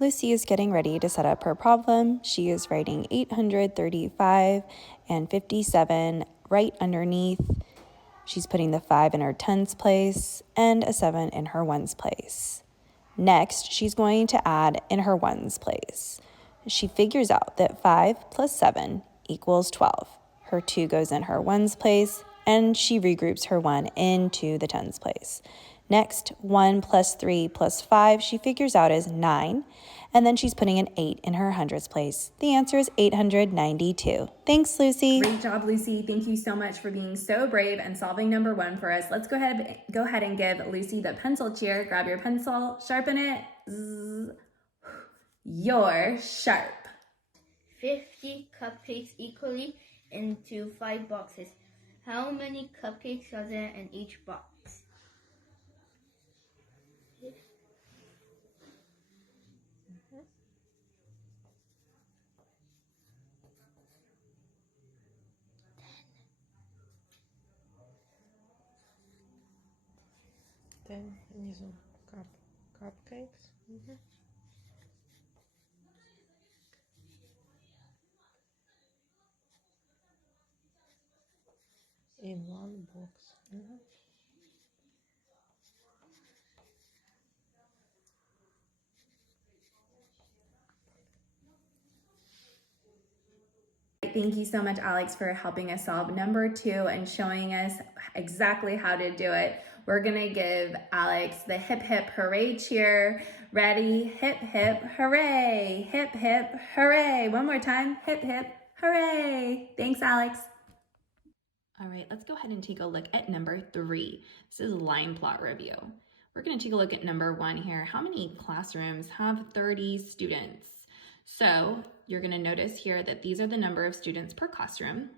Lucy is getting ready to set up her problem. She is writing 835 and 57 right underneath. She's putting the 5 in her tens place and a 7 in her ones place. Next, she's going to add in her ones place. She figures out that 5 plus 7 equals 12. Her 2 goes in her ones place, and she regroups her 1 into the tens place. Next, 1 plus 3 plus 5 she figures out is 9, and then she's putting an 8 in her hundreds place. The answer is 892. Thanks, Lucy. Great job, Lucy. Thank you so much for being so brave and solving number 1 for us. Let's go ahead and give Lucy the pencil cheer. Grab your pencil, sharpen it. Zzz. You're sharp. 50 cupcakes equally into 5 boxes. How many cupcakes are there in each box? Then внизу cupcakes. In one box. Thank you so much, Alex, for helping us solve number 2 and showing us exactly how to do it. We're gonna give Alex the hip hip hooray cheer. Ready? Hip hip hooray. Hip hip hooray. One more time. Hip hip hooray. Thanks, Alex. All right, let's go ahead and take a look at number 3. This is line plot review. We're gonna take a look at number 1 here. How many classrooms have 30 students? So you're gonna notice here that these are the number of students per classroom.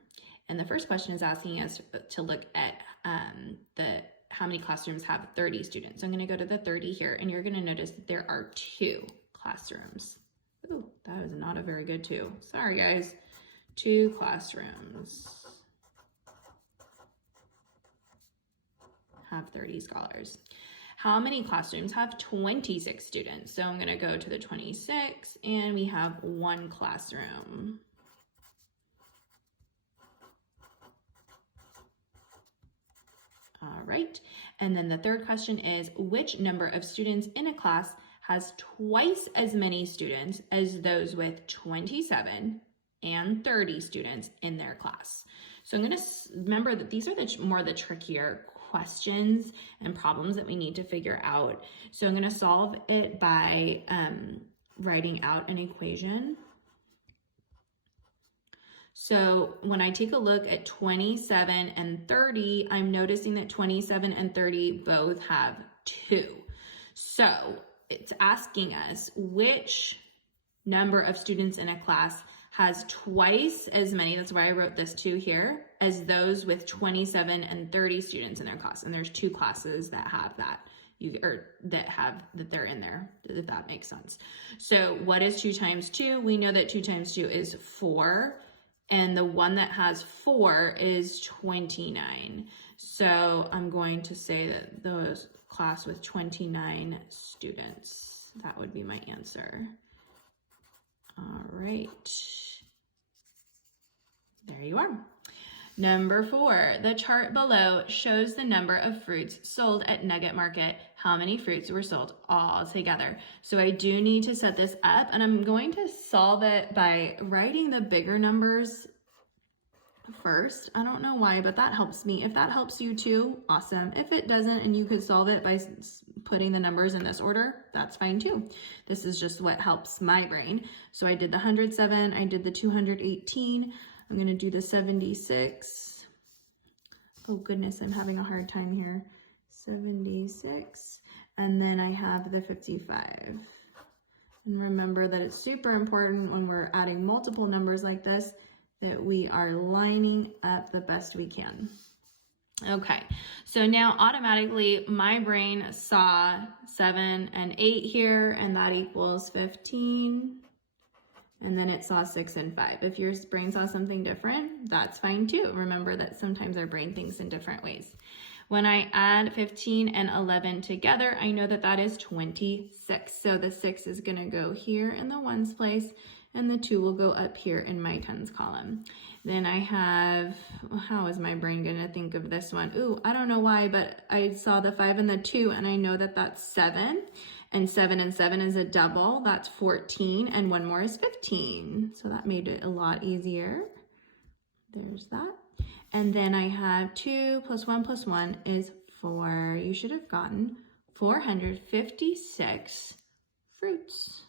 And the first question is asking us to look at how many classrooms have 30 students. So I'm gonna go to the 30 here, and you're gonna notice that there are 2 classrooms. Ooh, that is not a very good 2. Sorry, guys. 2 classrooms have 30 scholars. How many classrooms have 26 students? So I'm gonna go to the 26, and we have 1 classroom. All right, and then the third question is, which number of students in a class has twice as many students as those with 27 and 30 students in their class? So I'm gonna remember that these are the trickier questions and problems that we need to figure out. So I'm gonna solve it by writing out an equation. So when I take a look at 27 and 30, I'm noticing that 27 and 30 both have 2. So it's asking us which number of students in a class has twice as many, that's why I wrote this 2 here, as those with 27 and 30 students in their class. And there's 2 classes that have that, that they're in there, if that makes sense. So what is 2 times 2? We know that 2 times 2 is 4. And the one that has 4 is 29. So I'm going to say that the class with 29 students, that would be my answer. All right, there you are. Number 4, the chart below shows the number of fruits sold at Nugget Market. How many fruits were sold all together? So I do need to set this up, and I'm going to solve it by writing the bigger numbers first. I don't know why, but that helps me. If that helps you too, awesome. If it doesn't and you could solve it by putting the numbers in this order, that's fine too. This is just what helps my brain. So I did the 107, I did the 218, I'm gonna do the 76. Oh goodness, I'm having a hard time here. 76, and then I have the 55. And remember that it's super important when we're adding multiple numbers like this that we are lining up the best we can. Okay, so now automatically my brain saw 7 and 8 here, and that equals 15. And then it saw 6 and 5. If your brain saw something different, that's fine too. Remember that sometimes our brain thinks in different ways. When I add 15 and 11 together, I know that that is 26. So the 6 is going to go here in the ones place, and the 2 will go up here in my tens column. Then I have, how is my brain going to think of this one? Ooh, I don't know why, but I saw the 5 and the 2, and I know that that's 7. And 7 and 7 is a double. That's 14, and one more is 15. So that made it a lot easier. There's that. And then I have 2 plus 1 is 4. You should have gotten 456 fruits.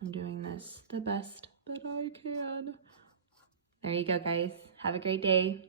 I'm doing this the best that I can. There you go, guys. Have a great day.